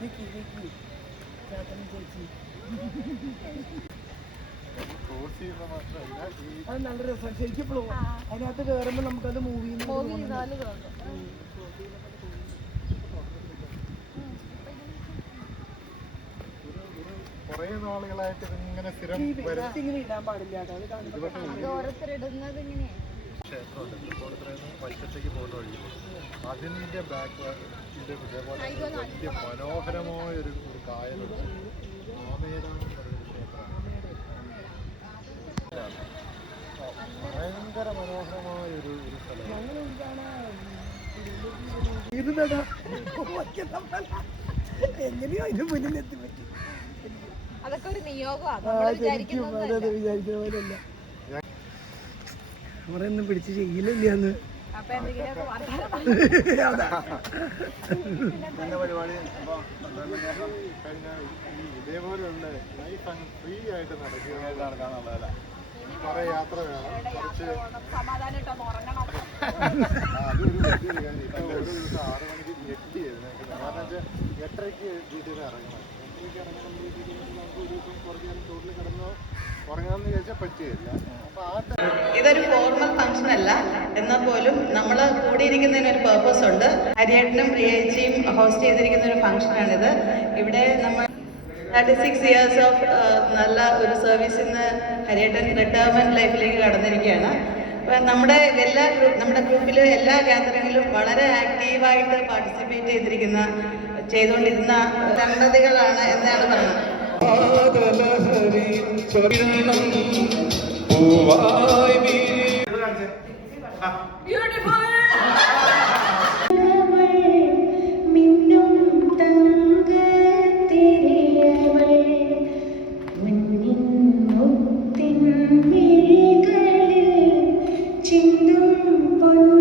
നിക്കി നിക്കി. ചേട്ടനും ചേച്ചി. അത് നല്ല രസമാണ്. ശരിക്കും ഇപ്പോഴും അതിനകത്ത് കയറുമ്പോൾ നമുക്കത് മൂവി കുറേ നാളുകളായിട്ട് ഇതിങ്ങനെ സ്ഥിരം ഇങ്ങനെ ഇടാൻ പാടില്ല കേട്ടോ. അത് കാണുമ്പോൾ ക്ഷേത്രമുണ്ട്. വൈക്കത്തേക്ക് പോകുന്ന വഴി അതിന്റെ ബാക്ക് ഇതിന്റെ ഇതേപോലെ വലിയ മനോഹരമായ ഒരു ഒരു കായലുണ്ട്. ആമേരം പറയുന്ന ക്ഷേത്രമാണ്. ഭയങ്കര മനോഹരമായ ഒരു ഒരു സ്ഥലമാണ്. ഇരുന്നടാ. എങ്ങനെയോ അതിന്റെ മുന്നിലെത്തി പറ്റി. അതൊക്കെ ഒരു നിയോഗമാണ് വിചാരിക്കുന്ന പോലെയല്ല പിടിച്ച് ചെയ്യലില്ലാന്ന് പരിപാടി? ലൈഫ് അങ്ങ് ഫ്രീ ആയിട്ട് നടക്കുക നടക്കാന്നുള്ളതല്ല. കുറേ യാത്ര വേണം. കുറച്ച് സമാധാനമായിട്ടൊന്ന് ഉറങ്ങണം. ആ, അതൊരു വലിയൊരു കാര്യം. ഇപ്പൊ ഓരോ ദിവസം ആറ് മണിക്ക് ഞെട്ടി എഴുന്നേൽക്കുന്നത്. കാരണം വെച്ചാൽ എട്ടരയ്ക്ക് വീട്ടിൽ നിന്ന് ഇറങ്ങണം. ഇതൊരു ഫോർമൽ ഫംഗ്ഷൻ അല്ല. എന്നാൽ പോലും നമ്മൾ കൂടിയിരിക്കുന്നതിന് ഒരു പേർപ്പസ് ഉണ്ട്. ഹരിയേട്ടനും പ്രിയേച്ചിയും ഹോസ്റ്റ് ചെയ്തിരിക്കുന്ന ഒരു ഫംഗ്ഷനാണിത് ഇവിടെ നമ്മൾ തേർട്ടി സിക്സ് ഇയേഴ്സ് ഓഫ് നല്ല ഒരു സർവീസിൽ നിന്ന് ഹരിയേട്ടൻ റിട്ടയർമെന്റ് ലൈഫിലേക്ക് കടന്നിരിക്കുകയാണ്. നമ്മുടെ എല്ലാ ഗ്രൂപ്പ് നമ്മുടെ ഗ്രൂപ്പിലെ എല്ലാ ഗാദറിങ്ങിലും വളരെ ആക്റ്റീവായിട്ട് പാർട്ടിസിപ്പേറ്റ് ചെയ്തിരിക്കുന്ന ചെയ്തുകൊണ്ടിരുന്ന ദമ്പതികളാണ് എന്നാണ് പറഞ്ഞത്. ചിന്തും പൊന്നു